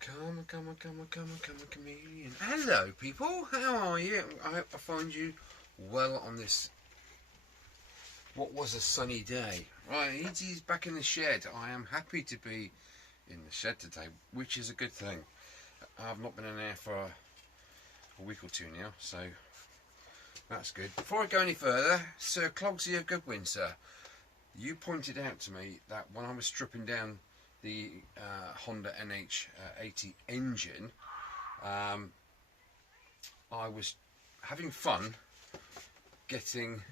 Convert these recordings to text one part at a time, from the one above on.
Come on, chameleon. Hello, people. How are you? I hope I find you well on this, what was a sunny day. Right, Easy's back in the shed. I am happy to be in the shed today, which is a good thing. I've not been in there for a week or two now, so that's good. Before I go any further, Sir Clogsy of Goodwin, sir, you pointed out to me that when I was stripping down the Honda NH80 engine, I was having fun getting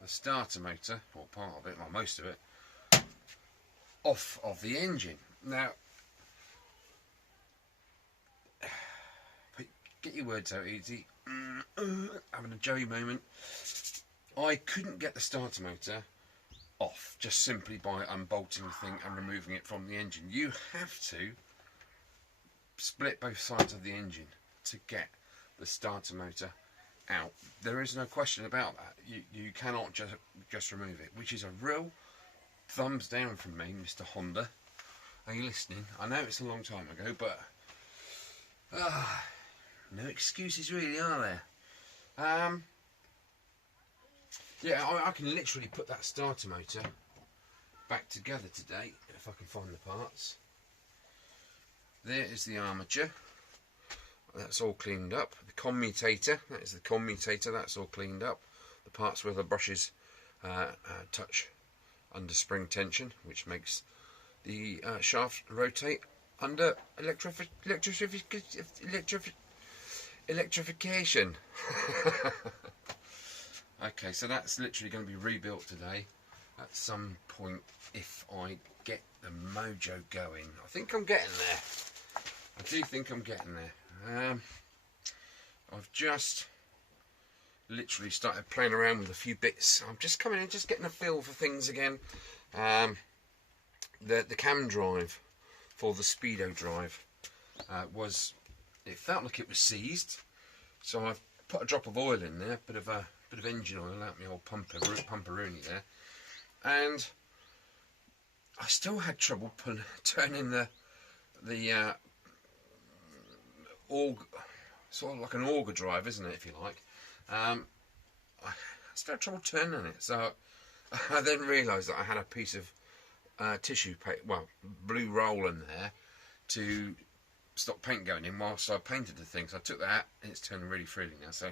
the starter motor, or part of it, or most of it, off of the engine. Now, get your words out, Easy. Having a Joey moment. I couldn't get the starter motor off just simply by unbolting the thing and removing it from the engine. You have to split both sides of the engine to get the starter motor out. There is no question about that. You cannot just remove it, which is a real thumbs down from me, Mr. Honda. Are you listening? I know it's a long time ago, but no excuses really, are there? Yeah, I can literally put that starter motor back together today, if I can find the parts. There is the armature. That's all cleaned up. The commutator, that is the commutator, that's all cleaned up. The parts where the brushes touch under spring tension, which makes the shaft rotate under electrification. Okay, so that's literally going to be rebuilt today at some point if I get the mojo going. I think I'm getting there. I do think I'm getting there. I've just literally started playing around with a few bits. I'm just coming in, just getting a feel for things again. The cam drive for the Speedo drive it felt like it was seized, so I've put a drop of oil in there, bit of engine oil out my old pumperoonie there, and I still had trouble turning the sort of like an auger drive, isn't it, if you like. I still had trouble turning it, so I then realised that I had a piece of tissue paper, well, blue roll in there to stop paint going in whilst I painted the thing. So I took that out, and it's turning really freely now. So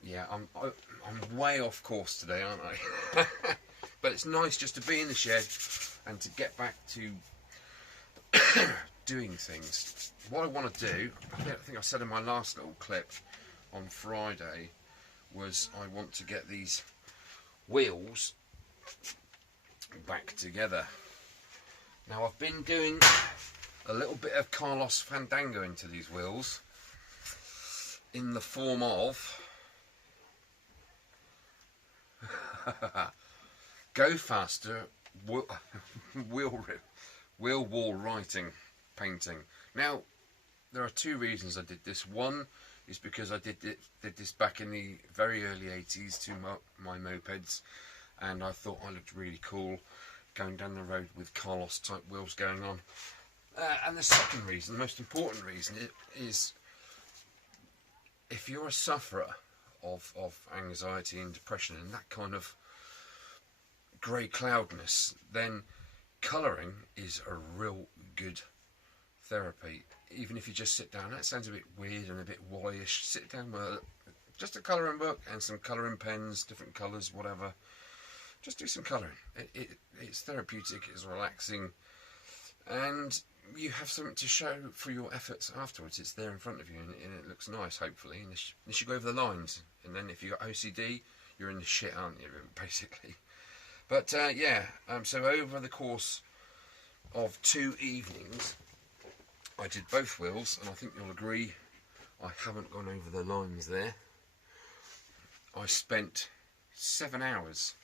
yeah, I'm way off course today, aren't I? But it's nice just to be in the shed and to get back to doing things. What I want to do, I think I said in my last little clip on Friday, was I want to get these wheels back together. Now, I've been doing a little bit of Carlos Fandango into these wheels in the form of go faster wheel wall writing painting. Now, there are two reasons I did this. One is because I did this back in the very early 80s to my mopeds, and I thought I looked really cool going down the road with Carlos type wheels going on. And the second reason, the most important reason, is if you're a sufferer of anxiety and depression and that kind of grey cloudness, then colouring is a real good therapy. Even if you just sit down, that sounds a bit weird and a bit wallyish, sit down with just a colouring book and some colouring pens, different colours, whatever. Just do some colouring. It's therapeutic, it's relaxing, and you have something to show for your efforts afterwards. It's there in front of you, and it looks nice, hopefully, unless you go over the lines. And then if you've got OCD, you're in the shit, aren't you, basically? But yeah, so over the course of 2 evenings, I did both wheels, and I think you'll agree I haven't gone over the lines there. I spent 7 hours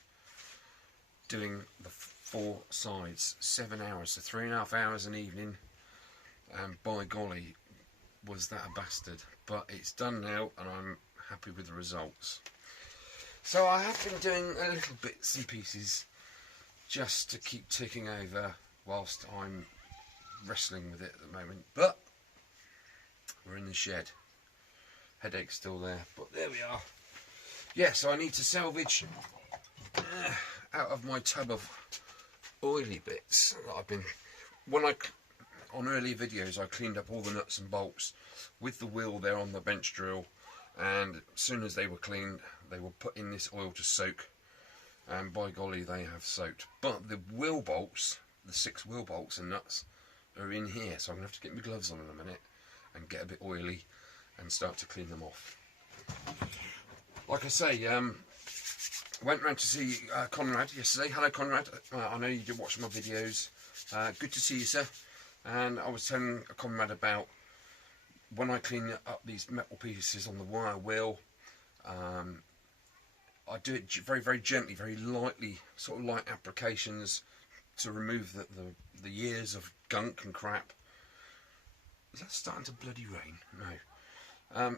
doing the 4 sides, 7 hours, so 3.5 hours an evening, and by golly, was that a bastard. But it's done now, and I'm happy with the results. So I have been doing a little bits and pieces just to keep ticking over whilst I'm wrestling with it at the moment. But we're in the shed. Headache's still there, but there we are. Yeah, so I need to salvage out of my tub of oily bits that I've been... on earlier videos, I cleaned up all the nuts and bolts with the wheel there on the bench drill, and as soon as they were cleaned, they were put in this oil to soak, and by golly, they have soaked. But the wheel bolts, the 6 wheel bolts and nuts, are in here, so I'm going to have to get my gloves on in a minute and get a bit oily and start to clean them off. Like I say, went round to see Conrad yesterday. Hello, Conrad. I know you did watch my videos. Good to see you, sir. And I was telling Conrad about when I clean up these metal pieces on the wire wheel. I do it very, very gently, very lightly, sort of light applications to remove the years of gunk and crap. Is that starting to bloody rain? No.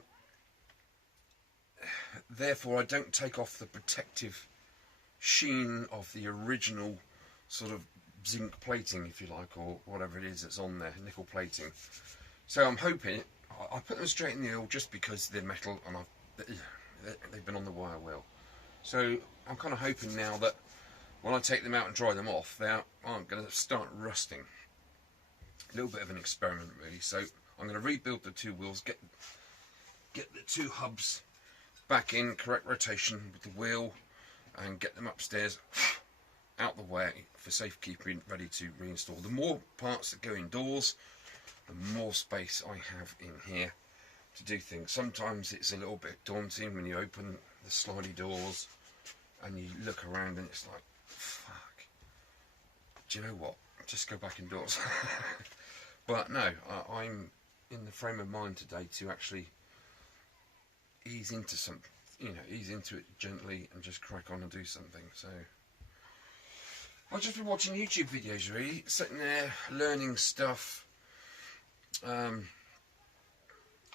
Therefore, I don't take off the protective sheen of the original sort of zinc plating, if you like, or whatever it is that's on there, nickel plating. So I'm hoping, I put them straight in the oil just because they're metal and they've been on the wire wheel. So I'm kind of hoping now that when I take them out and dry them off, they aren't going to start rusting. A little bit of an experiment, really. So I'm going to rebuild the 2 wheels, get the 2 hubs back in correct rotation with the wheel, and get them upstairs out the way for safekeeping, ready to reinstall. The more parts that go indoors, the more space I have in here to do things. Sometimes it's a little bit daunting when you open the slidey doors and you look around and it's like, fuck, do you know what, just go back indoors. But no, I'm in the frame of mind today to actually ease into something, ease into it gently and just crack on and do something. So I've just been watching YouTube videos, really, sitting there learning stuff,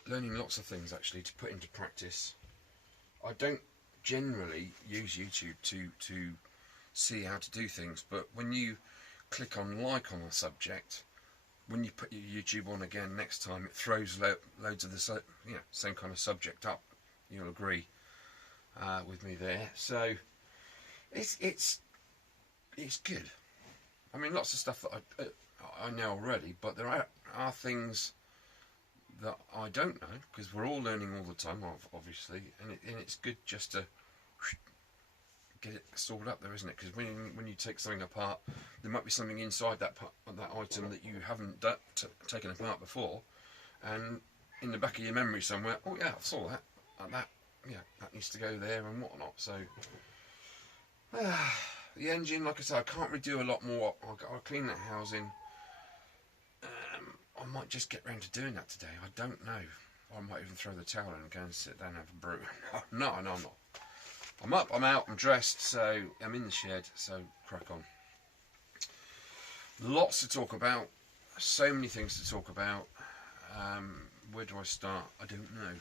learning lots of things actually to put into practice. I don't generally use YouTube to see how to do things, but when you click on like on a subject, when you put your YouTube on again next time, it throws loads of the same kind of subject up. You'll agree with me there. So it's good. I mean, lots of stuff that I know already, but there are things that I don't know, because we're all learning all the time, obviously, and it's good just to get it sorted up there, isn't it? Because when you take something apart, there might be something inside that item that you haven't taken apart before, and in the back of your memory somewhere, oh yeah, I saw that, and that needs to go there and whatnot. So the engine, like I said, I can't really do a lot more. I'll clean that housing. I might just get round to doing that today. I don't know. I might even throw the towel in and go and sit down and have a brew. No, I'm not. I'm up, I'm out, I'm dressed, so I'm in the shed, so crack on. Lots to talk about. So many things to talk about. Where do I start? I don't know.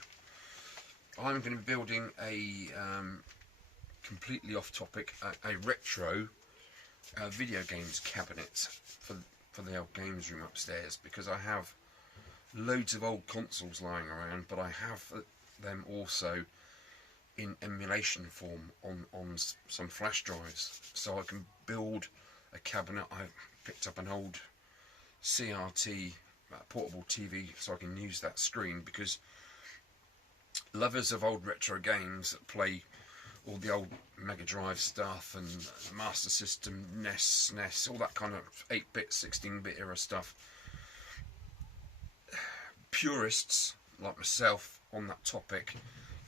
I'm going to be building a completely off topic, a retro video games cabinet for the old games room upstairs, because I have loads of old consoles lying around, but I have them also in emulation form on some flash drives, so I can build a cabinet. I've picked up an old CRT portable TV so I can use that screen, because lovers of old retro games that play all the old Mega Drive stuff and Master System, NES, SNES, all that kind of 8-bit, 16-bit era stuff. Purists like myself on that topic,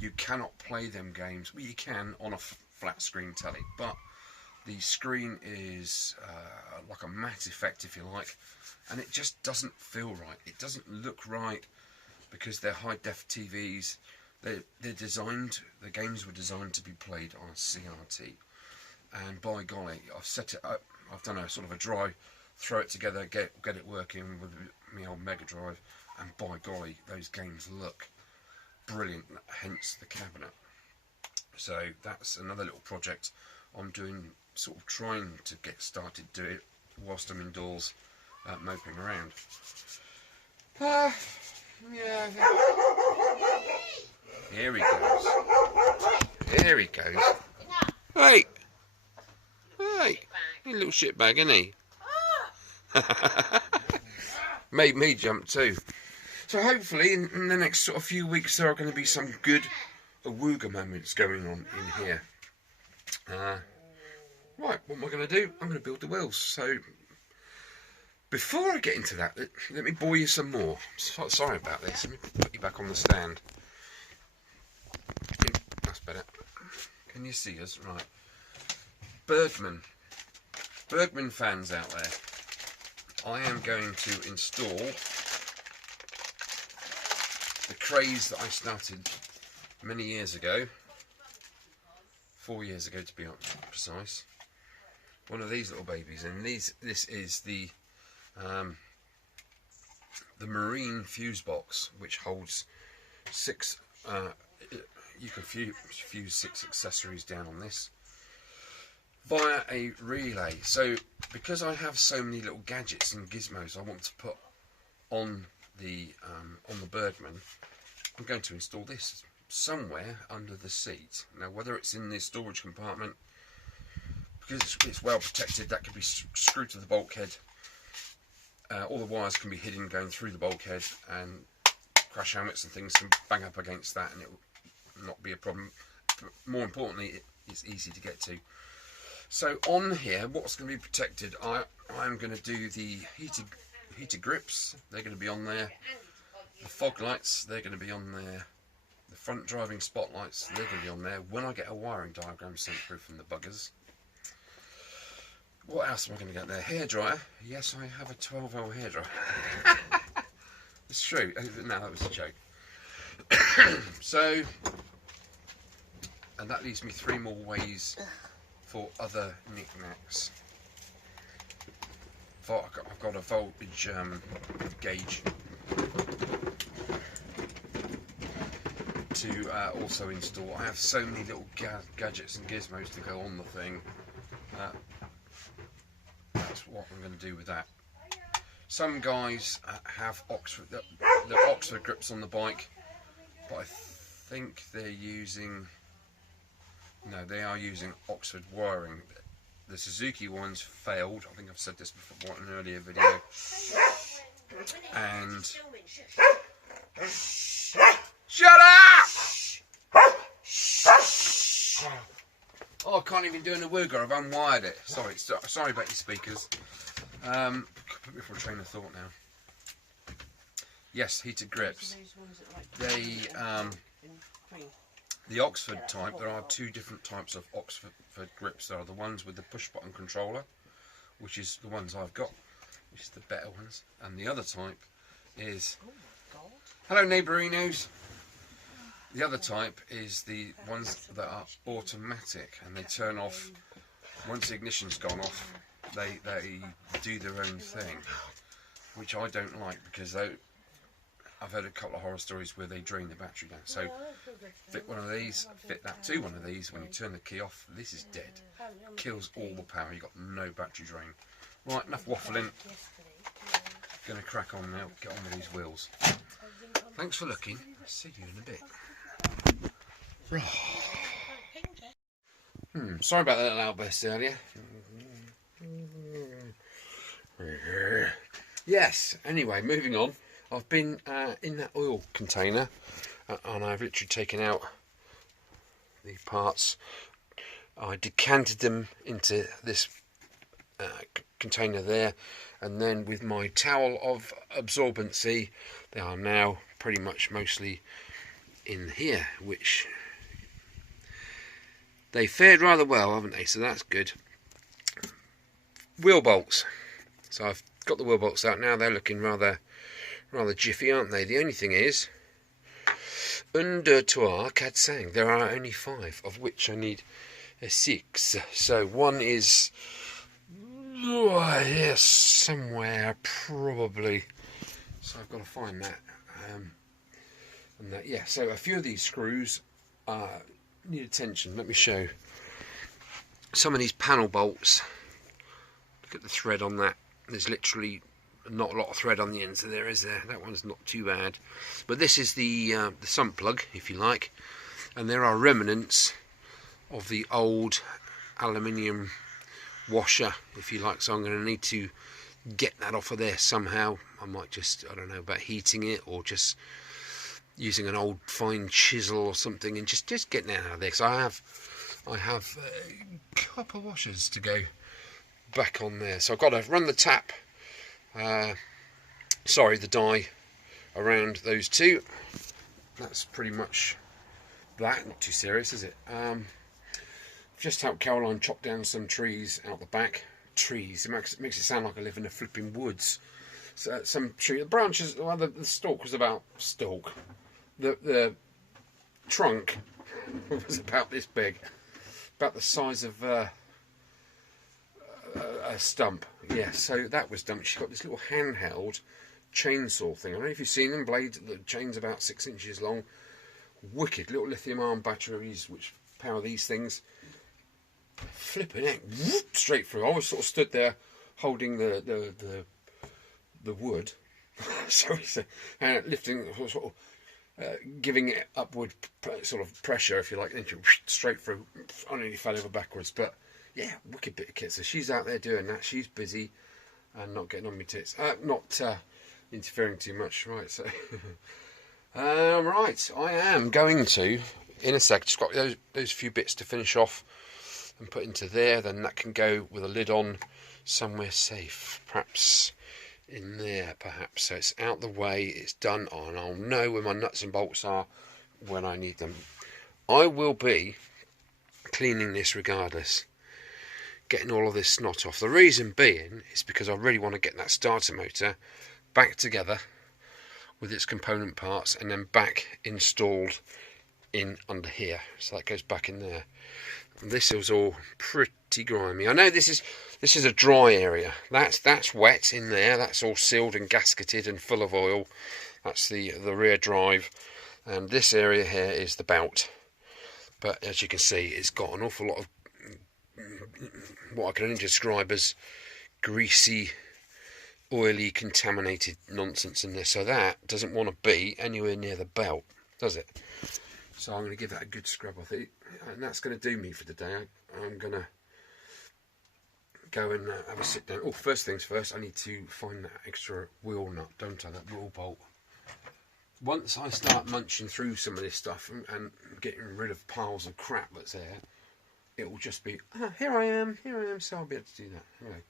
you cannot play them games. Well, you can on a flat screen telly, but the screen is like a matte effect, if you like, and it just doesn't feel right. It doesn't look right, because they're high-def TVs. They're designed, the games were designed to be played on a CRT, and by golly, I've set it up. I've done a sort of a dry, throw it together, get it working with my old Mega Drive, and by golly, those games look brilliant, hence the cabinet. So that's another little project I'm doing sort of trying to get started to it whilst I'm indoors moping around. Yeah. Here he goes. Here he goes. Hey! Hey! You little shitbag, isn't he? Made me jump too. So hopefully in the next sort of few weeks there are going to be some good awooga moments going on in here. Right, what am I going to do? I'm going to build the wheels. So before I get into that, let me bore you some more. Sorry about this. Let me put you back on the stand. That's better. Can you see us? Right. Bergman fans out there. I am going to install the craze that I started many years ago. 4 years ago to be precise. One of these little babies, and this is the marine fuse box, which holds 6. You can fuse 6 accessories down on this via a relay. So because I have so many little gadgets and gizmos I want to put on the Bergman, I'm going to install this somewhere under the seat. Now whether it's in the storage compartment, because it's well protected, that can be screwed to the bulkhead. All the wires can be hidden going through the bulkhead, and crash helmets and things can bang up against that and it will not be a problem. But more importantly, it's easy to get to. So on here, what's going to be protected, I'm going to do the heated grips. They're going to be on there. The fog lights, they're going to be on there. The front driving spotlights, they're going to be on there. When I get a wiring diagram sent through from the buggers. What else am I going to get there? Hairdryer. Yes, I have a 12-volt hairdryer. It's true. No, that was a joke. So, and that leaves me 3 more ways for other knickknacks. I've got a voltage gauge to also install. I have so many little gadgets and gizmos to go on the thing. That's what I'm going to do with that. Some guys have the Oxford grips on the bike, but I think they're using... No, they are using Oxford wiring. The Suzuki ones failed. I think I've said this before in an earlier video. And... Shut up! Oh, I can't even do an awooga. I've unwired it. Sorry about your speakers. Put me for a train of thought now. Yes, heated grips. The Oxford type, there are 2 different types of Oxford grips. There are the ones with the push button controller, which is the ones I've got, which is the better ones. And the other type is... Hello neighbourinos. The other type is the ones that are automatic and they turn off, once the ignition's gone off, they do their own thing, which I don't like because I've heard a couple of horror stories where they drain the battery down. So fit one of these, fit that to one of these. When you turn the key off, this is dead. Kills all the power. You've got no battery drain. Right, enough waffling. Gonna crack on now. Get on with these wheels. Thanks for looking. See you in a bit. Sorry about that little outburst earlier. Yes. Anyway, moving on. I've been in that oil container and I've literally taken out the parts. I decanted them into this container there, and then with my towel of absorbency they are now pretty much mostly in here, which they fared rather well, haven't they? So that's good. Wheel bolts. So I've got the wheel bolts out now. They're looking rather jiffy, aren't they? The only thing is, un, deux, trois, quatre, cinq. There are only 5, of which I need 6. So one is yes, somewhere probably. So I've got to find that. And that, yeah. So a few of these screws need attention. Let me show. some of these panel bolts, look at the thread on that. There's literally not a lot of thread on the end, so there is there. That one's not too bad. But this is the sump plug, if you like, and there are remnants of the old aluminium washer, if you like. So I'm going to need to get that off of there somehow. I might just, I don't know about heating it or just using an old fine chisel or something and just getting it out of there. Because I have copper washers to go back on there. So I've got to run the tap. Sorry, the die around those two. That's pretty much that. Not too serious, is it? Just helped Caroline chop down some trees out the back. Trees. It makes it sound like I live in the flipping woods. So, some tree. The branches. Well, the stalk was about stalk. The trunk was about this big, about the size of a stump. Yeah. So that was done. She's got this little handheld chainsaw thing. I don't know if you've seen them. Blade. The chain's about 6 inches long. Wicked little lithium-ion batteries which power these things. Flipping heck, whoop, straight through. I was sort of stood there holding the wood, so lifting, sort of giving it upward sort of pressure, if you like, and straight through. I nearly fell over backwards, but yeah, wicked bit of kit. So she's out there doing that. She's busy and not getting on me tits, not interfering too much. Right, so right, I am going to in a sec. Just got those few bits to finish off and put into there, then that can go with a lid on somewhere safe, perhaps in there, perhaps, so it's out the way, it's done, and I'll know where my nuts and bolts are when I need them. I will be cleaning this regardless, getting all of this snot off. The reason being is because I really want to get that starter motor back together with its component parts and then back installed in under here, so that goes back in there. This is all pretty grimy. I know this is a dry area. That's wet in there. That's all sealed and gasketed and full of oil. That's the rear drive, and this area here is the belt. But as you can see, it's got an awful lot of what I can only describe as greasy, oily, contaminated nonsense in there. So that doesn't want to be anywhere near the belt, does it? So I'm going to give that a good scrub, I think, and that's going to do me for the day. I'm going to go and have a sit down. Oh, first things first, I need to find that extra wheel nut, don't I, that wheel bolt. Once I start munching through some of this stuff and getting rid of piles of crap that's there, it will just be, here I am, so I'll be able to do that. Anyway.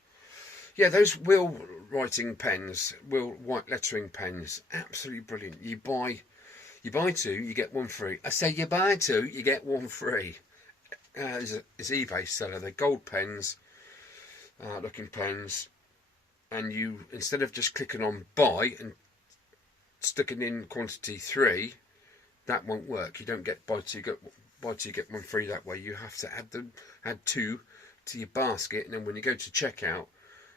Yeah, those wheel writing pens, wheel white lettering pens, absolutely brilliant. You buy 2, you get 1 free. I say you buy 2, you get 1 free. It's eBay seller. They're gold pens, looking pens, and you, instead of just clicking on buy and sticking in quantity 3, that won't work. You don't get buy 2 get 1 free that way. You have to add 2 to your basket, and then when you go to checkout,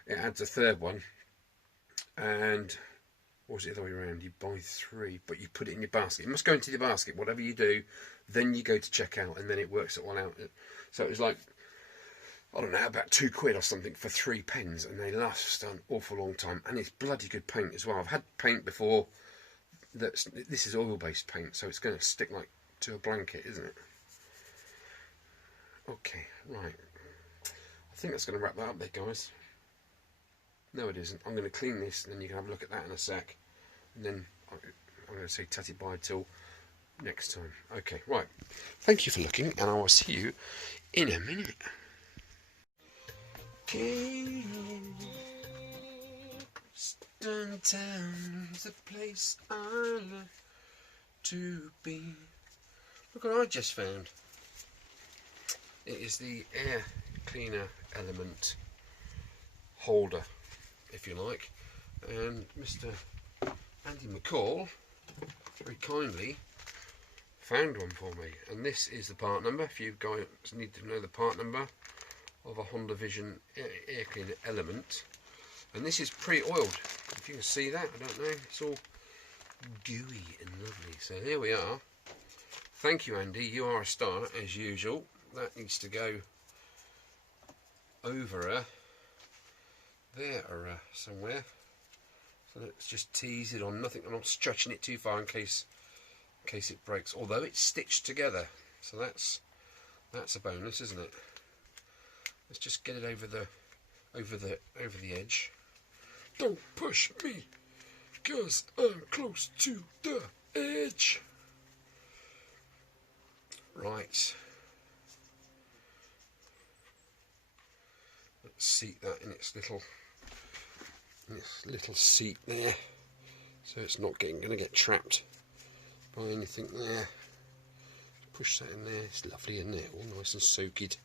it adds a 3rd one, and or is it the other way around? You buy 3, but you put it in your basket. It must go into the basket, whatever you do. Then you go to checkout, and then it works it all out. So it was like, I don't know, about £2 or something for 3 pens, and they last an awful long time. And it's bloody good paint as well. I've had paint before. This is oil-based paint, so it's going to stick like to a blanket, isn't it? Okay, right. I think that's going to wrap that up there, guys. No, it isn't. I'm going to clean this, and then you can have a look at that in a sec. And then I'm going to say tatty bye till next time. Okay, right. Thank you for looking, and I will see you in a minute. Okay. Stone Town's the place I love to be. Look what I just found. It is the air cleaner element holder, if you like, and Mr. Andy McCall very kindly found one for me, and this is the part number, if you guys need to know the part number of a Honda Vision air cleaner element. And this is pre-oiled, if you can see that. I don't know, it's all gooey and lovely. So here we are. Thank you, Andy, you are a star as usual. That needs to go over her. There or somewhere. So let's just tease it on. Nothing. I'm not stretching it too far in case it breaks. Although it's stitched together, so that's a bonus, isn't it? Let's just get it over the edge. Don't push me, 'cause I'm close to the edge. Right. Let's seat that in its little seat there, so it's not going to get trapped by anything there. Push that in there. It's lovely in there, all nice and soaked.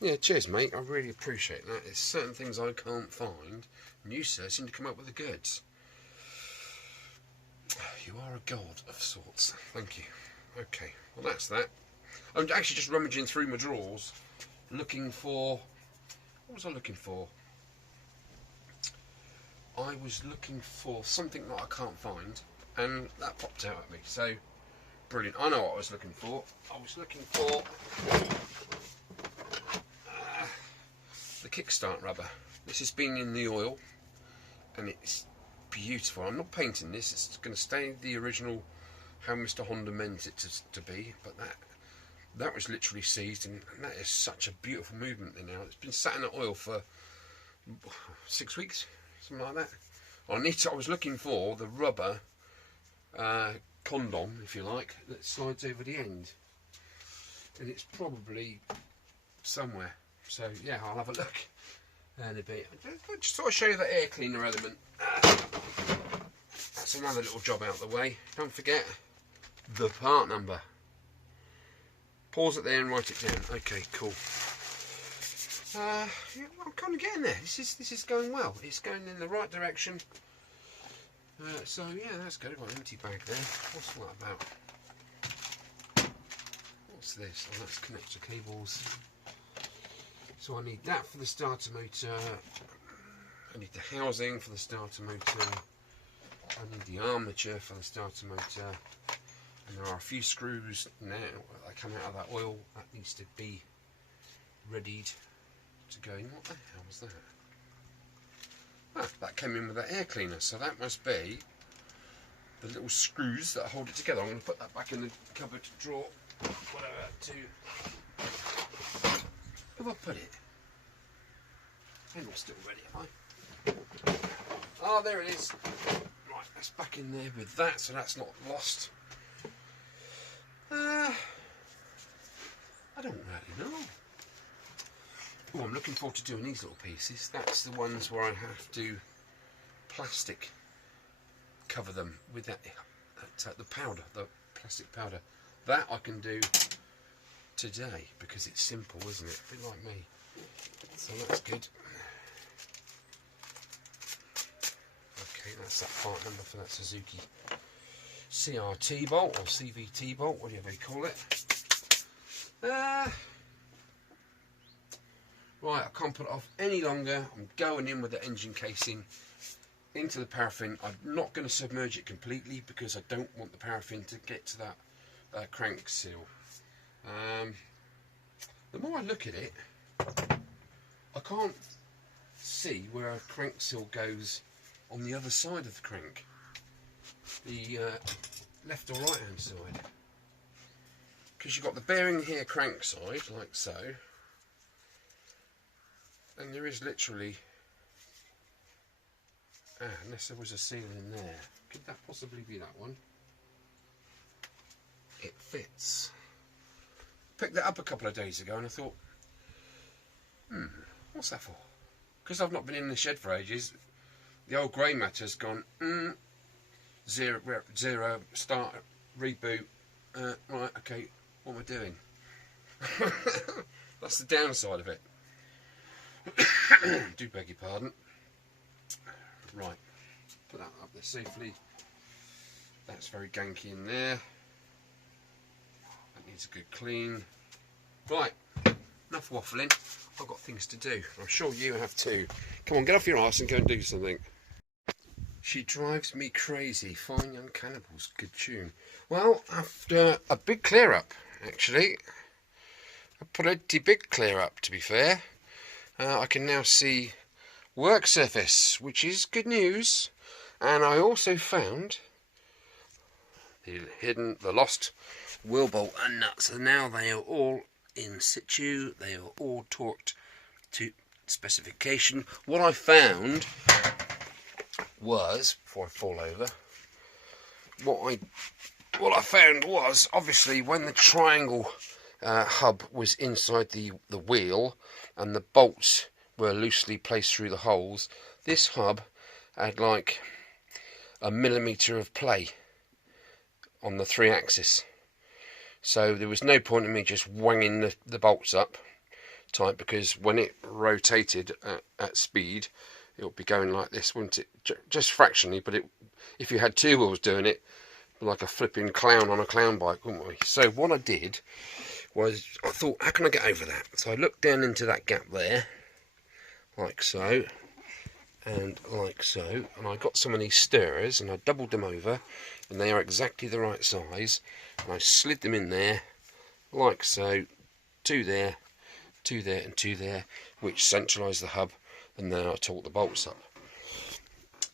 Yeah, cheers, mate. I really appreciate that. There's certain things I can't find, and you, sir, seem to come up with the goods. You are a god of sorts. Thank you. Okay, well that's that. I'm actually just rummaging through my drawers, looking for... What was I looking for? I was looking for something that I can't find, and that popped out at me. So, brilliant. I know what I was looking for. I was looking for the kickstart rubber. This has been in the oil, and it's beautiful. I'm not painting this. It's going to stay the original, how Mr. Honda meant it to be, but that was literally seized, and that is such a beautiful movement there now. It's been sat in the oil for 6 weeks, something like that. I was looking for the rubber condom, if you like, that slides over the end, and it's probably somewhere. So yeah, I'll have a look in a bit. I just thought I'd show you the air cleaner element. That's another little job out of the way. Don't forget the part number. Pause it there and write it down. Okay, cool. Yeah, I'm kind of getting there. This is going well. It's going in the right direction. So yeah, that's good. I've got an empty bag there. What's that about? What's this? Oh, that's connector cables. So I need that for the starter motor. I need the housing for the starter motor. I need the armature for the starter motor. And there are a few screws now that come out of that oil that needs to be readied to go in. What the hell was that? Ah, that came in with that air cleaner, so that must be the little screws that hold it together. I'm going to put that back in the cupboard drawer. Whatever, have I put it? I'm not still ready, am I? Oh, there it is. Right, that's back in there with that, so that's not lost. I don't really know. Oh, I'm looking forward to doing these little pieces. That's the ones where I have to plastic cover them with that the powder, the plastic powder. That I can do today because it's simple, isn't it? A bit like me. So that's good. Okay, that's that part number for that Suzuki CRT bolt or CVT bolt, whatever you call it. Right, I can't put it off any longer. I'm going in with the engine casing into the paraffin. I'm not going to submerge it completely because I don't want the paraffin to get to that crank seal. The more I look at it, I can't see where a crank seal goes on the other side of the crank, the left or right hand side, because you've got the bearing here crank side like so, and there is literally, unless there was a seal in there, could that possibly be that one? It fits. Picked that up a couple of days ago and I thought, what's that for? Because I've not been in the shed for ages, the old grey matter's gone, zero, start, reboot, right, okay, what am I doing? That's the downside of it. Do beg your pardon. Right, put that up there safely. That's very ganky in there. That needs a good clean. Right, enough waffling. I've got things to do. I'm sure you have too. Come on, get off your arse and go and do something. She drives me crazy. Fine Young Cannibals, good tune. Well, after a big clear up, actually, a pretty big clear up to be fair, I can now see work surface, which is good news. And I also found the lost wheel bolt and nuts. And now they are all in situ. They are all torqued to specification. What I found was, before I fall over, what I found was, obviously, when the triangle hub was inside the wheel and the bolts were loosely placed through the holes, this hub had like a millimetre of play on the 3-axis. So there was no point in me just wanging the bolts up tight, because when it rotated at speed, it would be going like this, wouldn't it? Just fractionally, but if you had two wheels doing it, like a flipping clown on a clown bike, wouldn't we? So what I did was, I thought, how can I get over that? So I looked down into that gap there, like so, and like so, and I got some of these stirrers, and I doubled them over, and they are exactly the right size, and I slid them in there, like so, two there, two there, and two there, which centralised the hub, and then I torqued the bolts up.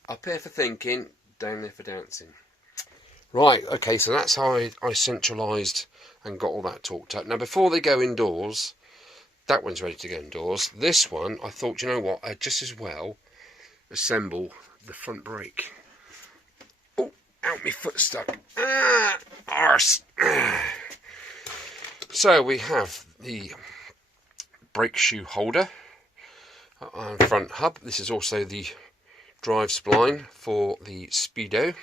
Up here for thinking, down there for dancing. Right, okay, so that's how I centralised and got all that torqued up. Now, before they go indoors, that one's ready to go indoors. This one, I thought, you know what, I'd just as well assemble the front brake. Oh, out, my foot stuck. Ah, arse. So we have the brake shoe holder and front hub. This is also the drive spline for the Speedo.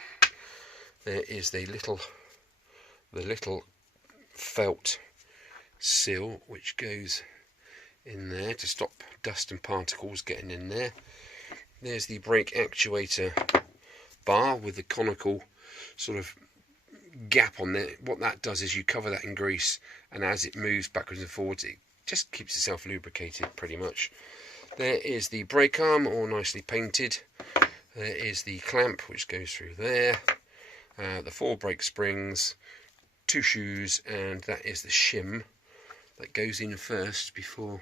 There is the little felt seal which goes in there to stop dust and particles getting in there. There's the brake actuator bar with the conical sort of gap on there. What that does is you cover that in grease, and as it moves backwards and forwards, it just keeps itself lubricated pretty much. There is the brake arm, all nicely painted. There is the clamp which goes through there. The 4 brake springs, 2 shoes, and that is the shim that goes in first before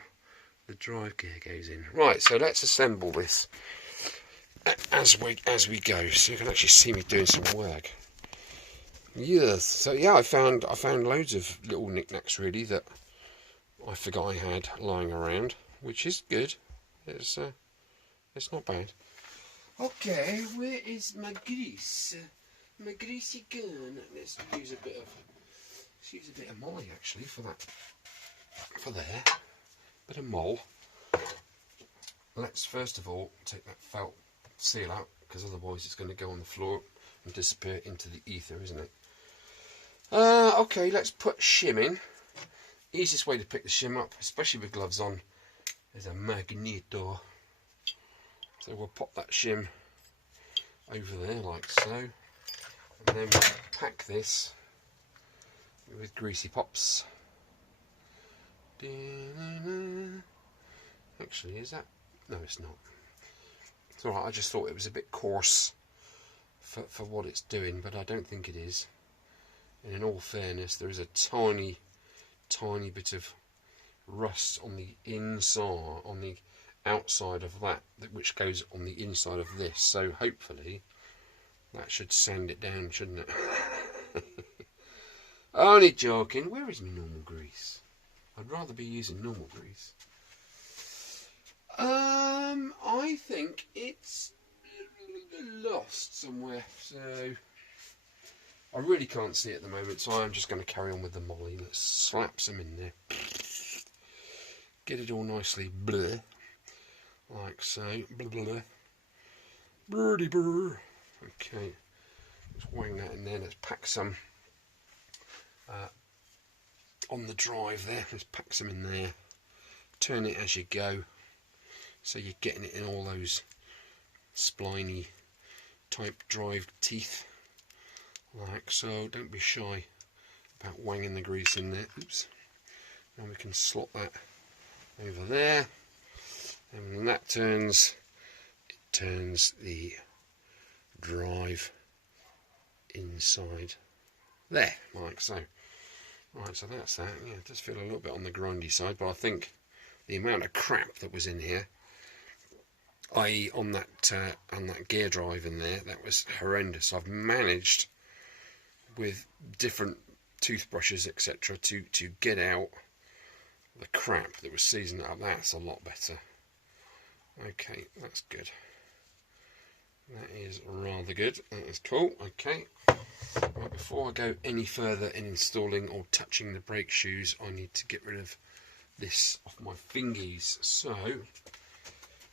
the drive gear goes in. Right, so let's assemble this as we go, so you can actually see me doing some work. Yes, so yeah, I found loads of little knickknacks really that I forgot I had lying around, which is good. It's not bad. Okay, where is my grease? My greasy gun. Let's use a bit of molly actually for that. For there, bit of mole. Let's first of all take that felt seal out, because otherwise it's going to go on the floor and disappear into the ether, isn't it? Okay, let's put shim in. Easiest way to pick the shim up, especially with gloves on, is a magneto. So we'll pop that shim over there like so, and then we'll pack this with greasy pops. Actually, is that? No, it's not. It's alright, I just thought it was a bit coarse for what it's doing, but I don't think it is. And in all fairness, there is a tiny bit of rust on the inside, on the outside of that, which goes on the inside of this. So hopefully that should sand it down, shouldn't it? Only joking. Where is my normal grease? I'd rather be using normal grease. I think it's lost somewhere, so I really can't see it at the moment, so I'm just going to carry on with the molly. Let's slap some in there. Get it all nicely blur, like so. Blah, blah, blah. Birdie burr. Okay, let's wang that in there. Let's pack some on the drive there. Let's pack some in there. Turn it as you go, so you're getting it in all those spliny type drive teeth, like so. Don't be shy about wanging the grease in there. Oops. And we can slot that over there, and when that turns, it turns the drive inside there, like so. Right, so that's that. Yeah, it does feel a little bit on the grindy side, but I think the amount of crap that was in here, i.e. on that gear drive in there, that was horrendous. I've managed with different toothbrushes, etc., to get out the crap that was seizing it up. That's a lot better. Okay, that's good. That is rather good. That is cool. Okay. Right, before I go any further in installing or touching the brake shoes, I need to get rid of this off my fingies. So,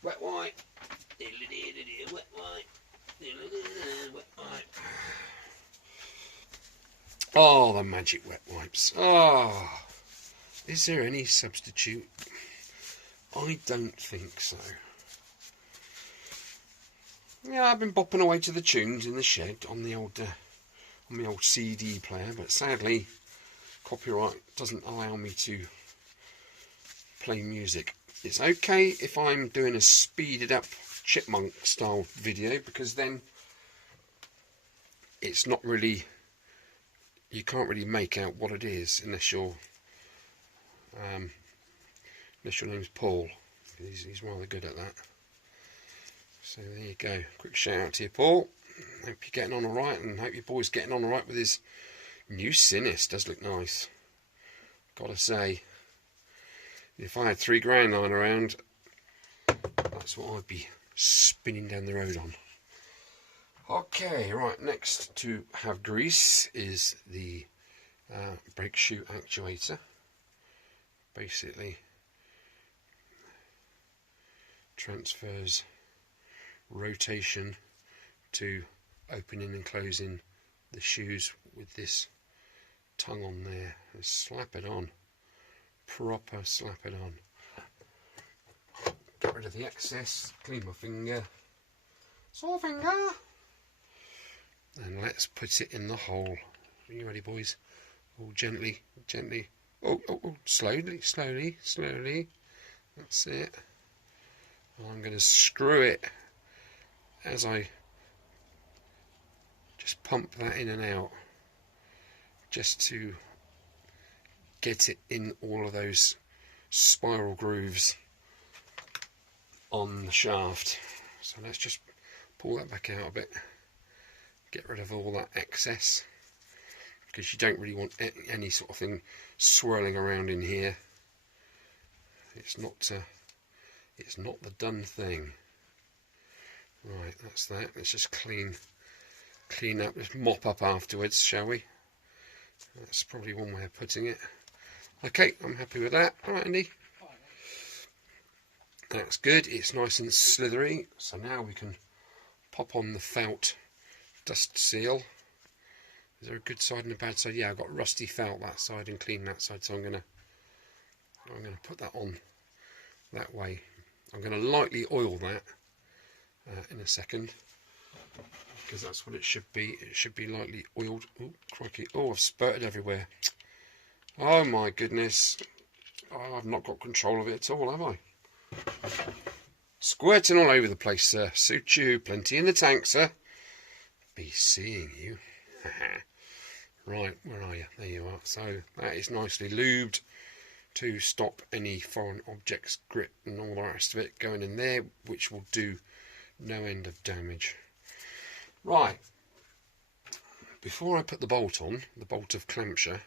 wet wipe. Wet wipe. Wet wipe. Oh, the magic wet wipes. Oh, is there any substitute? I don't think so. Yeah, I've been bopping away to the tunes in the shed on the old CD player, but sadly, copyright doesn't allow me to play music. It's okay if I'm doing a speeded up chipmunk style video, because then it's not really, you can't really make out what it is unless your name's Paul. He's rather good at that. So there you go. Quick shout out to you, Paul. Hope you're getting on alright, and hope your boy's getting on alright with his new Sinus. Does look nice. Gotta say, if I had £3 lying around, that's what I'd be spinning down the road on. Okay, right, next to have grease is the brake shoe actuator. Basically transfers rotation to opening and closing the shoes with this tongue on there. And slap it on, proper slap it on. Get rid of the excess, clean my finger, sore finger, and let's put it in the hole. Are you ready, boys? Oh, gently, gently. Oh, slowly, slowly, slowly. That's it. I'm going to screw it as I just pump that in and out, just to get it in all of those spiral grooves on the shaft. So let's just pull that back out a bit, get rid of all that excess, because you don't really want any sort of thing swirling around in here. It's not the done thing. Right, that's that. Let's just clean up, let's mop up afterwards, shall we? That's probably one way of putting it. Okay, I'm happy with that. Alright, Andy. That's good. It's nice and slithery. So now we can pop on the felt dust seal. Is there a good side and a bad side? Yeah, I've got rusty felt that side and clean that side, so I'm gonna put that on that way. I'm gonna lightly oil that in a second, because that's what it should be. It should be lightly oiled. Oh, crikey. Oh, I've spurted everywhere. Oh my goodness. Oh, I've not got control of it at all, have I? Squirting all over the place, sir. Suit you. Plenty in the tank, sir. Be seeing you. Right, where are you? There you are. So that is nicely lubed to stop any foreign objects, grit and all the rest of it going in there, which will do no end of damage. Right, before I put the bolt on, the bolt of clamshire,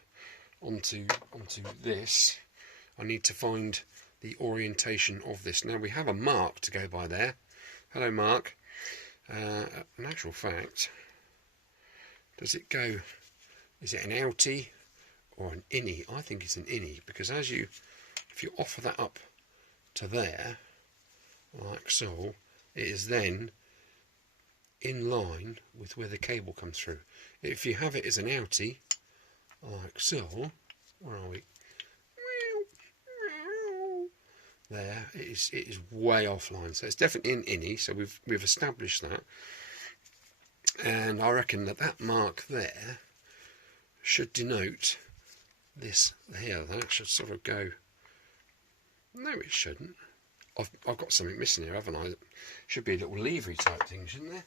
onto this, I need to find the orientation of this. Now we have a mark to go by there. Hello, Mark. In actual fact, does it go, is it an outie or an innie? I think it's an innie, because if you offer that up to there, like so, it is then in line with where the cable comes through. If you have it as an outie, like so, where are we? There, it is way offline, so it's definitely an innie. So we've established that, and I reckon that mark there should denote this here. That should sort of go. No, it shouldn't. I've got something missing here, haven't I? Should be a little levery type thing, shouldn't there?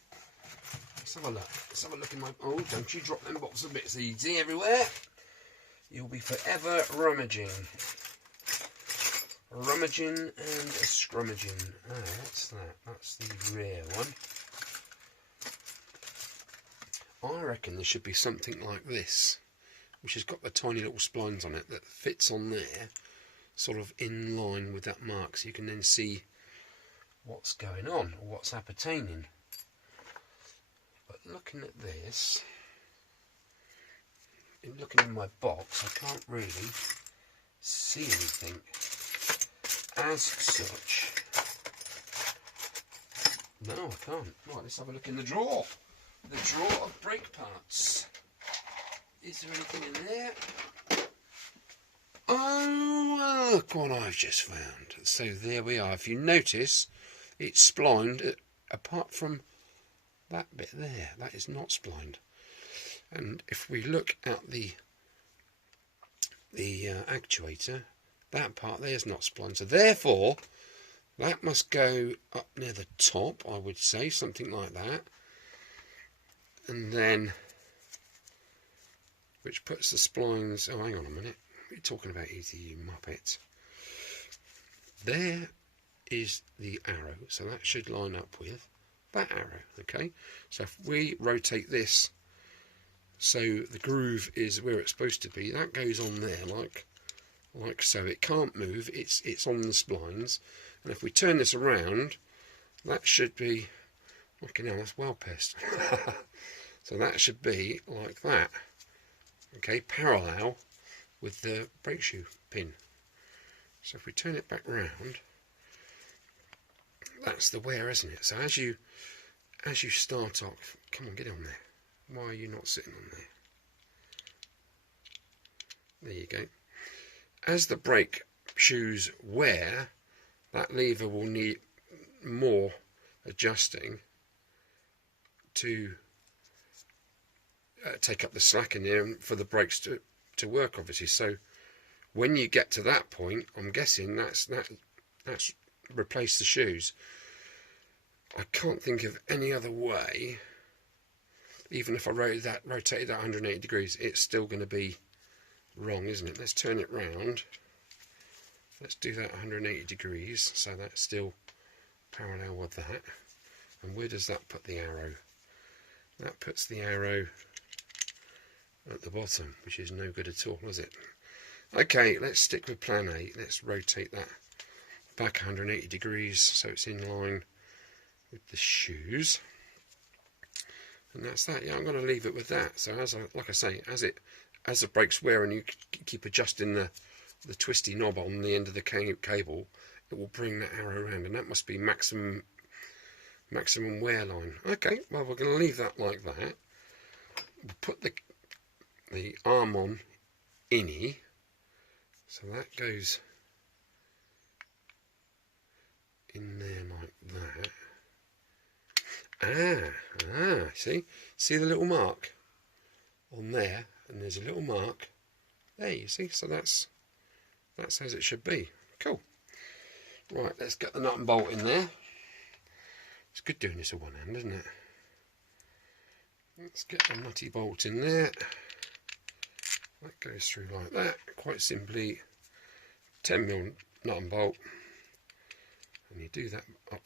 Let's have a look. Let's have a look in my. Oh, don't you drop them box of bits easy everywhere. You'll be forever rummaging. rummaging and a scrummaging. Ah, what's that? That's the rear one. I reckon there should be something like this, which has got the tiny little splines on it that fits on there, sort of in line with that mark, so you can then see what's going on, or what's appertaining. But looking at this, in looking in my box, I can't really see anything as such. No, I can't. Right, let's have a look in the drawer. The drawer of brake parts. Is there anything in there? Oh, look what I've just found. So there we are. If you notice, it's splined apart from that bit there. That is not splined. And if we look at the actuator, that part there is not splined. So therefore, that must go up near the top, I would say, something like that. And then, which puts the splines, oh hang on a minute, what are you talking about, you muppet? There is the arrow, so that should line up with that arrow, okay? So if we rotate this so the groove is where it's supposed to be, that goes on there like so. It can't move, it's on the splines. And if we turn this around, that should be, fucking hell, that's well pissed. So that should be like that, okay, parallel with the brake shoe pin. So if we turn it back round, that's the wear, isn't it? So as you start off, come on, get on there. Why are you not sitting on there? There you go. As the brake shoes wear, that lever will need more adjusting to take up the slack in there for the brakes to work, obviously. So when you get to that point, I'm guessing that's replace the shoes. I can't think of any other way. Even if I rotated that 180 degrees, it's still going to be wrong, isn't it? Let's turn it round. Let's do that 180 degrees, so that's still parallel with that. And where does that put the arrow? That puts the arrow at the bottom, which is no good at all, is it? Okay, let's stick with plan A. Let's rotate that back 180 degrees so it's in line with the shoes. And that's that. Yeah, I'm going to leave it with that. So like I say, as the brakes wear and you keep adjusting the twisty knob on the end of the cable, it will bring that arrow around, and that must be maximum wear line. Okay, well, we're going to leave that like that. We'll put the arm on innie, so that goes in there like that. See the little mark on there, and there's a little mark there, you see, so that's as it should be. Cool. Right, let's get the nut and bolt in there. It's good doing this with one hand, isn't it? Let's get the nutty bolt in there. That goes through like that, quite simply. 10mm nut and bolt, and you do that up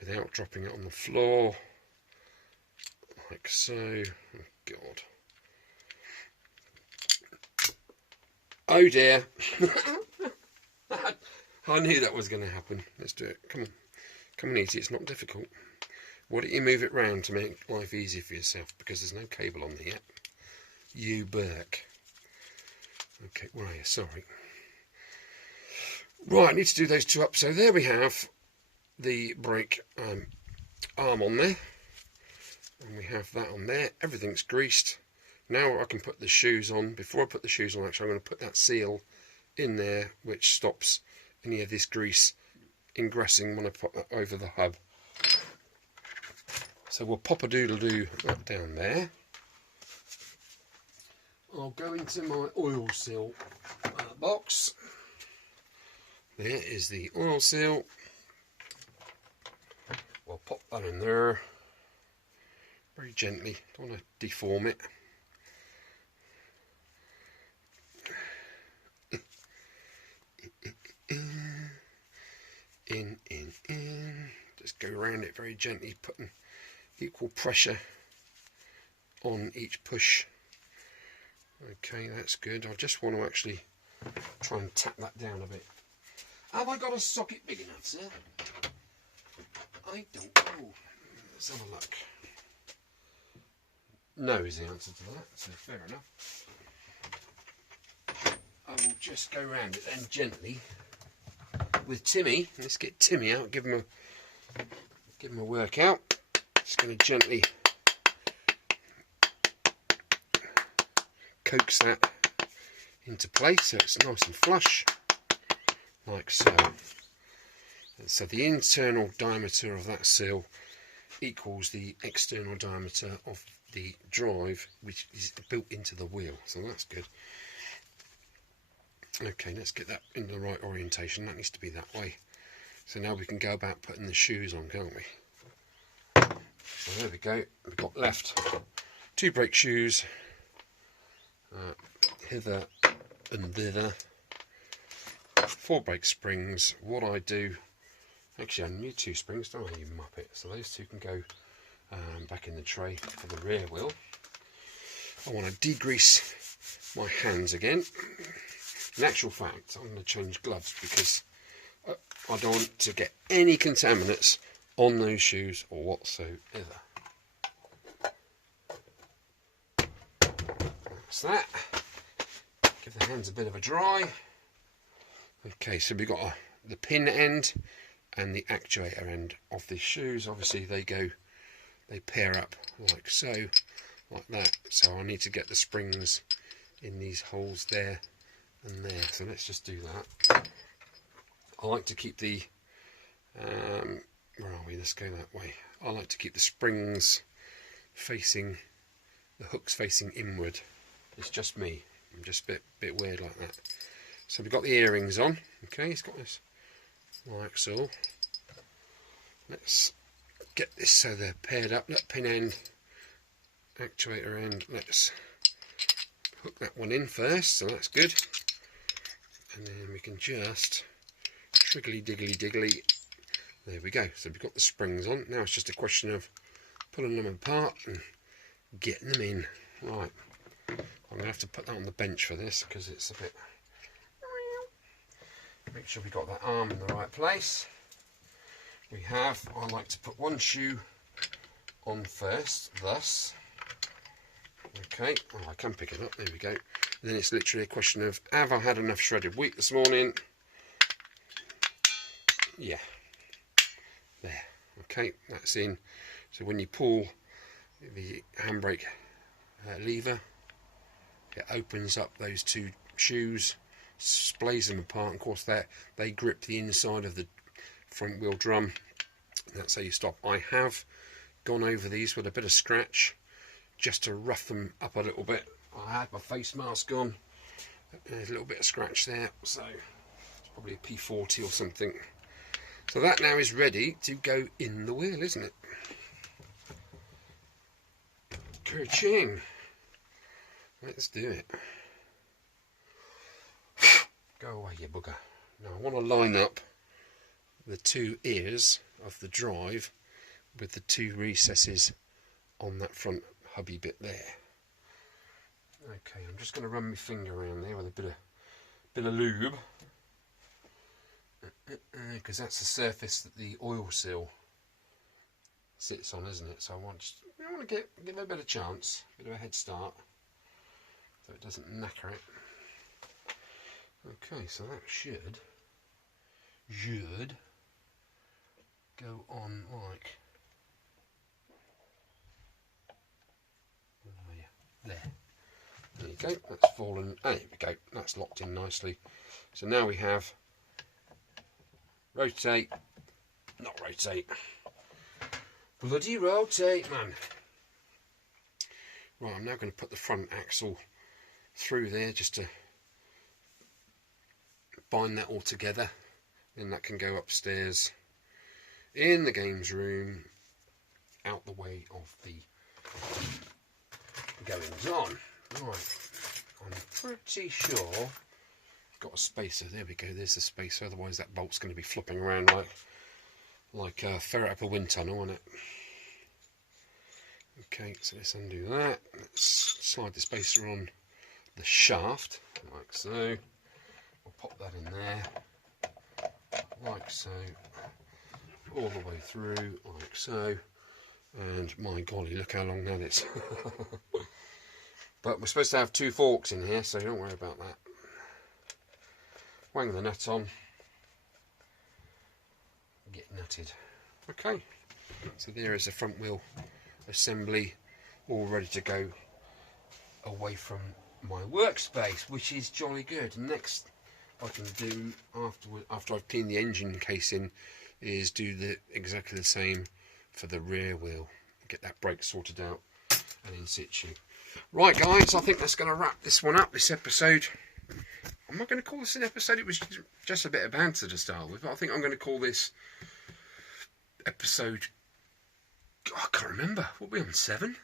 without dropping it on the floor, like so. Oh God. Oh dear. I knew that was going to happen. Let's do it. Come on easy, it's not difficult. Why don't you move it round to make life easy for yourself, because there's no cable on there yet. You Burke. Okay, where are you? Sorry. Right, I need to do those two up. So there we have the brake arm on there, and we have that on there. Everything's greased. Now I can put the shoes on. Before I put the shoes on, actually, I'm going to put that seal in there, which stops any of this grease ingressing when I put that over the hub. So we'll pop-a-doodle-doo that down there. I'll go into my oil seal box. There is the oil seal. We'll pop that in there very gently. Don't want to deform it. go around it very gently, putting equal pressure on each push. Okay, that's good. I just want to actually try and tap that down a bit. Have I got a socket big enough, sir? I don't know. Let's have a look. No is the answer to that, so fair enough. I will just go around it then gently with Timmy. Let's get Timmy out, give him a workout. Just going to gently coax that into place so it's nice and flush, like so. And so the internal diameter of that seal equals the external diameter of the drive, which is built into the wheel, so that's good. Okay, let's get that in the right orientation. That needs to be that way. So now we can go about putting the shoes on, can't we? So there we go. We've got left 2 brake shoes, hither and thither, 4 brake springs. What I do, actually I need 2 springs, don't I, you muppet? So those 2 can go back in the tray for the rear wheel. I want to degrease my hands again. In actual fact, I'm going to change gloves because I don't want to get any contaminants on those shoes or whatsoever. That's that. Give the hands a bit of a dry. Okay, so we've got the pin end and the actuator end of these shoes. Obviously they pair up like so, like that. So I need to get the springs in these holes there and there. So let's just do that. I like to keep the where are we? Let's go that way. I like to keep the springs facing, the hooks facing inward. It's just me. I'm just a bit weird like that. So we've got the earrings on. Okay, it's got this like so. Let's get this so they're paired up. Let pin end, actuator end. Let's hook that one in first, so that's good. And then we can just triggly diggly diggly. There we go. So we've got the springs on. Now it's just a question of pulling them apart and getting them in. Right. I'm going to have to put that on the bench for this because it's a bit... Make sure we got that arm in the right place. We have, I like to put one shoe on first, thus. Okay, oh, I can pick it up, there we go. And then it's literally a question of, have I had enough shredded wheat this morning? Yeah. There. Okay, that's in. So when you pull the handbrake lever, it opens up those 2 shoes, splays them apart. Of course, they grip the inside of the front wheel drum. That's how you stop. I have gone over these with a bit of scratch just to rough them up a little bit. I had my face mask on. There's a little bit of scratch there, so it's probably a P40 or something. So that now is ready to go in the wheel, isn't it? Ka-ching! Let's do it. Go away, you bugger. Now I want to line up the 2 ears of the drive with the 2 recesses on that front hubby bit there. Okay, I'm just going to run my finger around there with a bit of lube, because that's the surface that the oil seal sits on, isn't it? So I want to give it a bit of chance, a bit of a head start, so it doesn't knacker it. Okay, so that should go on like, oh yeah, there you go, that's fallen, there we go, that's locked in nicely. So now we have rotate, not rotate, bloody rotate, man. Right, I'm now going to put the front axle through there just to bind that all together, then that can go upstairs in the games room, out the way of the goings on. Right, I'm pretty sure I've got a spacer. There we go, there's the spacer, otherwise that bolt's going to be flopping around like ferret up a wind tunnel on it. Okay, so let's undo that. Let's slide the spacer on the shaft, like so. We'll pop that in there, like so, all the way through, like so. And my golly, look how long that is. But we're supposed to have 2 forks in here, so don't worry about that. Wang the nut on. Get nutted. Okay, so there is the front wheel assembly, all ready to go away from my workspace, which is jolly good. Next I can do after I've cleaned the engine casing is do exactly the same for the rear wheel. Get that brake sorted out and in situ. Right guys, I think that's going to wrap this one up, this episode. I'm not going to call this an episode, it was just a bit of banter to start with, but I think I'm going to call this episode, I can't remember, what are we on, 7?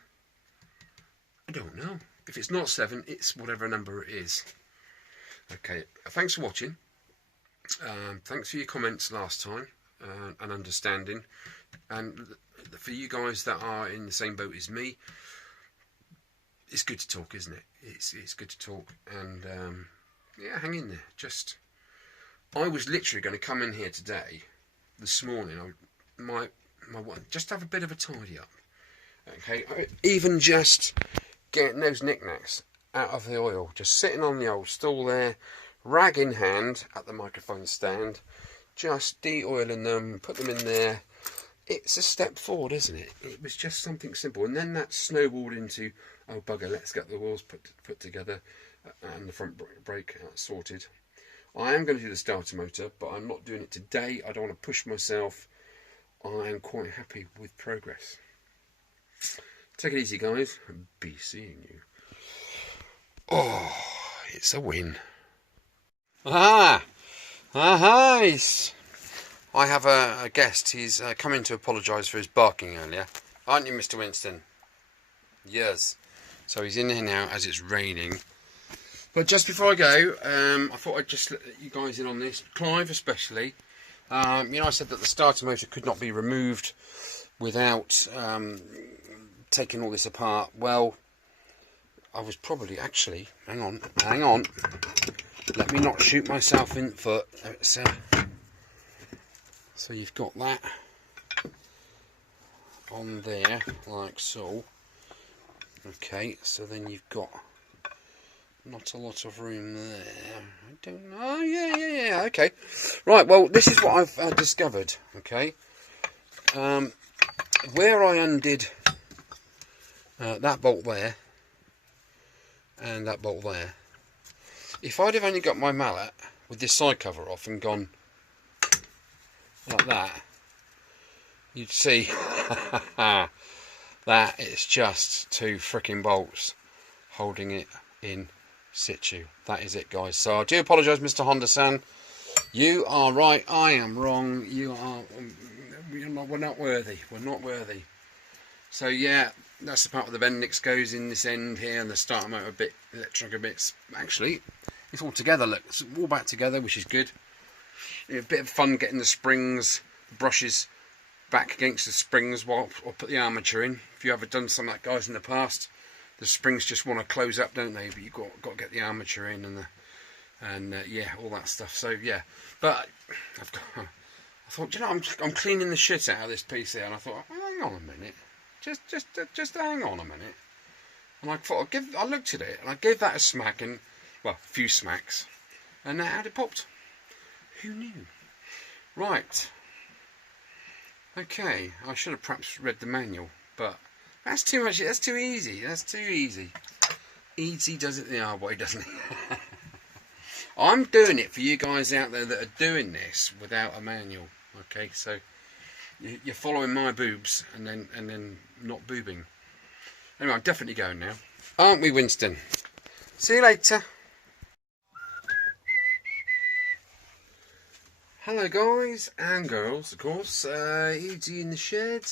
I don't know. If it's not 7, it's whatever number it is. Okay, thanks for watching. Thanks for your comments last time and understanding. And for you guys that are in the same boat as me, it's good to talk, isn't it? It's good to talk, and yeah, hang in there. I was literally going to come in here today, this morning. Just have a bit of a tidy up. Okay, even just getting those knickknacks out of the oil, just sitting on the old stool there, rag in hand at the microphone stand, just de-oiling them, put them in there. It's a step forward, isn't it? It was just something simple, and then that snowballed into, oh bugger, let's get the wheels put together and the front brake sorted. I am going to do the starter motor, but I'm not doing it today. I don't want to push myself. I am quite happy with progress. Take it easy, guys. Be seeing you. Oh, it's a win. Ah, I have a guest. He's come in to apologise for his barking earlier. Aren't you, Mr. Winston? Yes. So he's in here now as it's raining. But just before I go, I thought I'd just let you guys in on this. Clive especially. I said that the starter motor could not be removed without taking all this apart. Well, I was probably actually... Hang on. Let me not shoot myself in the foot. So you've got that on there, like so. Okay, so then you've got not a lot of room there. I don't know. Yeah. Okay. Right. Well, this is what I've discovered. Okay. Where I undid that bolt there and that bolt there, if I'd have only got my mallet with this side cover off and gone like that, you'd see that it's just 2 fricking bolts holding it in situ. That is it, guys. So I do apologise, Mr. Honda-san. You are right, I am wrong. We're not worthy. We're not worthy. So yeah, that's the part where the Bendix goes in this end here, and the starter motor bit, electronic bits. Actually, it's all together. Look, it's all back together, which is good. A bit of fun getting the springs, the brushes back against the springs while I put the armature in. If you ever done some of that, guys, in the past, the springs just want to close up, don't they? But you've got to get the armature in and yeah, all that stuff. So yeah, but I thought, you know, I'm cleaning the shit out of this piece here, and I thought, hang on a minute, just hang on a minute. And I thought, I looked at it and I gave that a smack, and well, a few smacks, and out it popped. Who knew? Right. Okay, I should have perhaps read the manual, but that's too much. That's too easy. That's too easy. Easy does it the hard way, doesn't it? I'm doing it for you guys out there that are doing this without a manual. Okay, so you're following my boobs and then not boobing. Anyway, I'm definitely going now. Aren't we, Winston? See you later. Hello guys and girls, of course. E.G. in the shed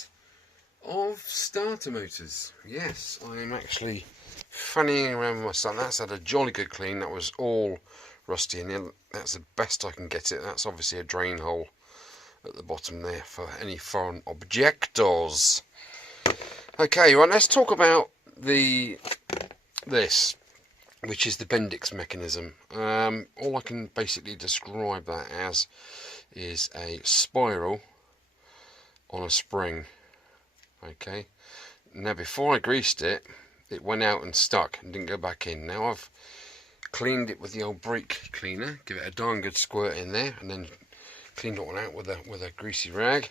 of starter motors. Yes, I am actually fannying around with my son. That's had a jolly good clean. That was all rusty in there. That's the best I can get it. That's obviously a drain hole. at the bottom there for any foreign objectors. Okay, right, let's talk about this, which is the Bendix mechanism. All I can basically describe that as is a spiral on a spring. Okay, now before I greased it, it went out and stuck and didn't go back in. Now I've cleaned it with the old brake cleaner, give it a darn good squirt in there, and then cleaned it all out with a greasy rag.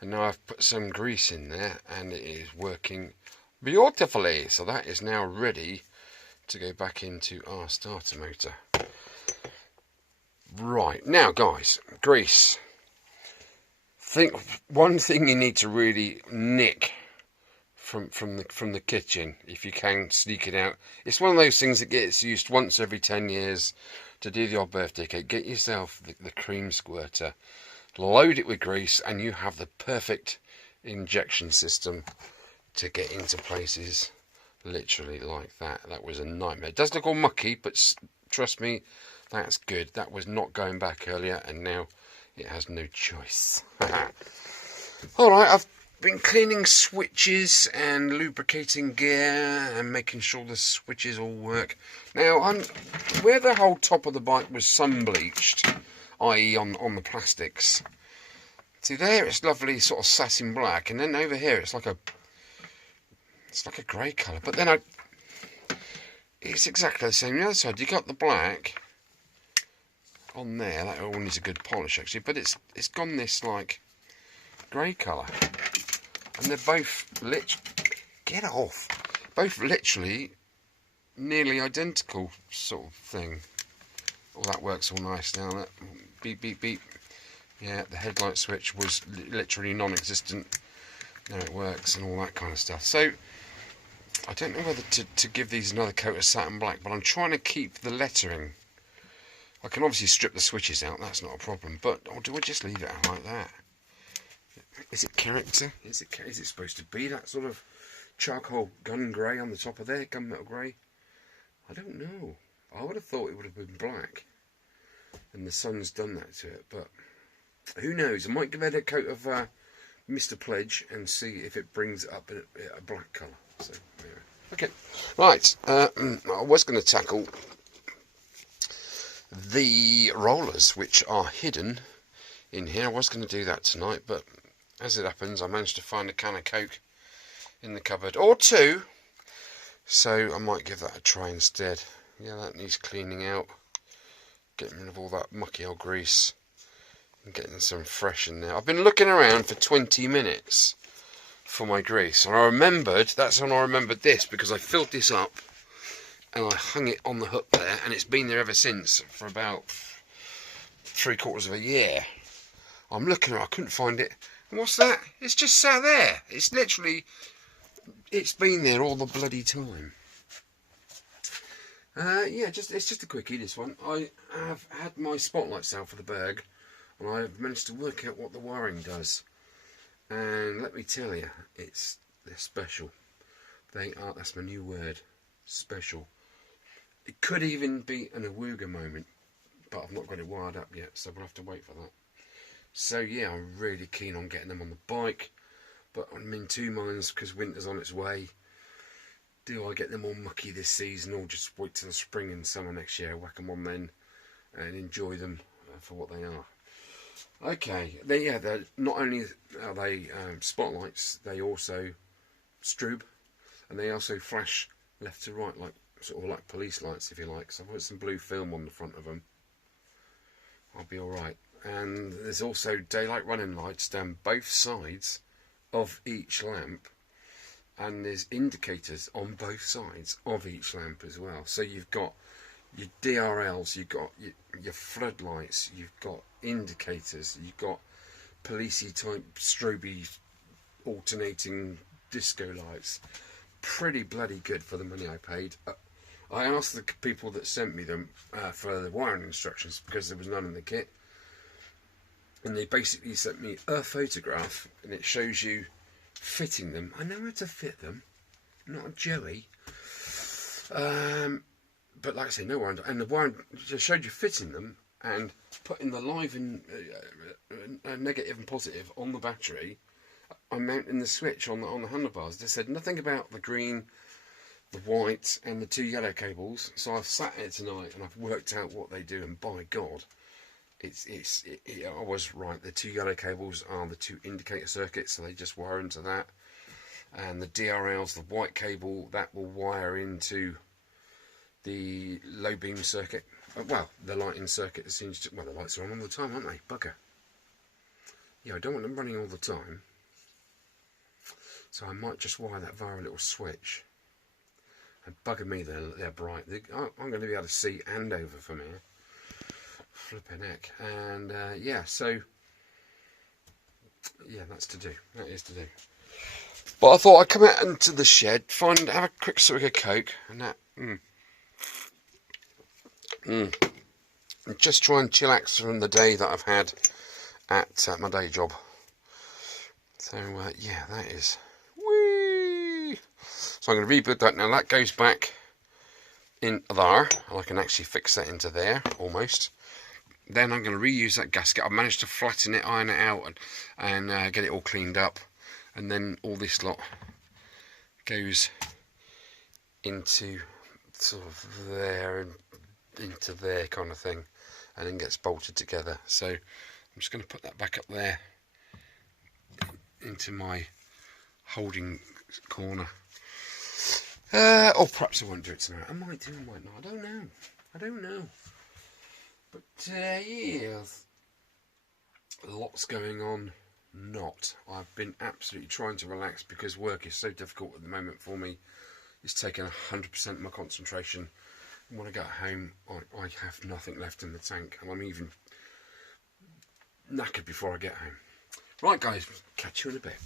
And now I've put some grease in there, and it is working beautifully. So that is now ready to go back into our starter motor. Right, now guys, grease. One thing you need to really nick from the kitchen, if you can sneak it out. It's one of those things that gets used once every 10 years to do the odd birthday cake. Get yourself the cream squirter, load it with grease, and you have the perfect injection system to get into places literally like that. That was a nightmare. It does look all mucky, but trust me, that's good. That was not going back earlier, and now it has no choice. Alright, I've been cleaning switches and lubricating gear and making sure the switches all work. Now, where the whole top of the bike was sun bleached, i.e. on the plastics, see there it's lovely sort of satin black, and then over here it's like a grey colour, but then it's exactly the same on the other side. You got the black on there, that all needs a good polish actually, but it's gone this like grey colour, and they're both both literally nearly identical sort of thing. Oh, that works all nice now. That beep beep beep. Yeah, the headlight switch was literally non-existent. Now it works and all that kind of stuff. So I don't know whether to give these another coat of satin black, but I'm trying to keep the lettering. I can obviously strip the switches out, that's not a problem, but do I just leave it out like that? Is it character? Is it supposed to be that sort of charcoal gun grey on the top of there, gunmetal grey? I don't know. I would have thought it would have been black, and the sun's done that to it, but who knows? I might give it a coat of Mr. Pledge and see if it brings it up a black colour. So, anyway. Okay, right, I was going to tackle the rollers, which are hidden in here. I was going to do that tonight, but as it happens, I managed to find a can of Coke in the cupboard, or two, so I might give that a try instead. Yeah, that needs cleaning out, getting rid of all that mucky old grease and getting some fresh in there. I've been looking around for 20 minutes for my grease, and that's when I remembered this, because I filled this up and I hung it on the hook there, and it's been there ever since for about 3/4 of a year. I'm looking at it, I couldn't find it. And what's that? It's just sat there. It's been there all the bloody time. Yeah, it's just a quickie, this one. I have had my spotlights out for the Berg, and I've managed to work out what the wiring does. And let me tell you, they're special. They are, that's my new word, special. It could even be an awooga moment, but I've not got it wired up yet, so we'll have to wait for that. So yeah, I'm really keen on getting them on the bike, but I'm in two minds because winter's on its way. Do I get them all mucky this season, or just wait till the spring and summer next year, whack them on then, and enjoy them for what they are? Okay, they're not only are they spotlights, they also strobe, and they also flash left to right, like sort of like police lights, if you like. So I've put some blue film on the front of them. I'll be all right. And there's also daylight running lights down both sides of each lamp, and there's indicators on both sides of each lamp as well. So you've got your DRLs, you've got your floodlights, you've got indicators, you've got policey type strobe alternating disco lights. Pretty bloody good for the money I paid. I asked the people that sent me them for the wiring instructions, because there was none in the kit, and they basically sent me a photograph, and it shows you fitting them. I know how to fit them, not a Joey, but like I say, no wiring, and the wiring just showed you fitting them, and putting the live and negative and positive on the battery, I'm mounting the switch on the handlebars. They said nothing about the green, the white, and the 2 yellow cables. So I've sat here tonight and I've worked out what they do, and by God, I was right. The 2 yellow cables are the 2 indicator circuits, so they just wire into that. And the DRLs, the white cable, that will wire into the low beam circuit. Well, the lighting circuit seems to. Well, the lights are on all the time, aren't they? Bugger. Yeah, I don't want them running all the time. So I might just wire that via a little switch. And bugger me, they're bright. I'm going to be able to see and over from here. Flipping heck. And yeah, so yeah, that's to do. That is to do. But I thought I'd come out into the shed, have a quick swig of Coke, and that. And just try and chillax from the day that I've had at my day job. So yeah, that is. Whee! So I'm going to reboot that now. That goes back in there, and I can actually fix that into there almost. Then I'm going to reuse that gasket. I've managed to flatten it, iron it out, and get it all cleaned up. And then all this lot goes into sort of there and into there kind of thing, and then gets bolted together. So I'm just going to put that back up there into my holding corner. Or perhaps I won't do it tonight. I might do, I might not. I don't know. But yeah, lots going on. I've been absolutely trying to relax because work is so difficult at the moment for me. It's taken 100% of my concentration. And when I get home, I have nothing left in the tank, and I'm even knackered before I get home. Right, guys, catch you in a bit.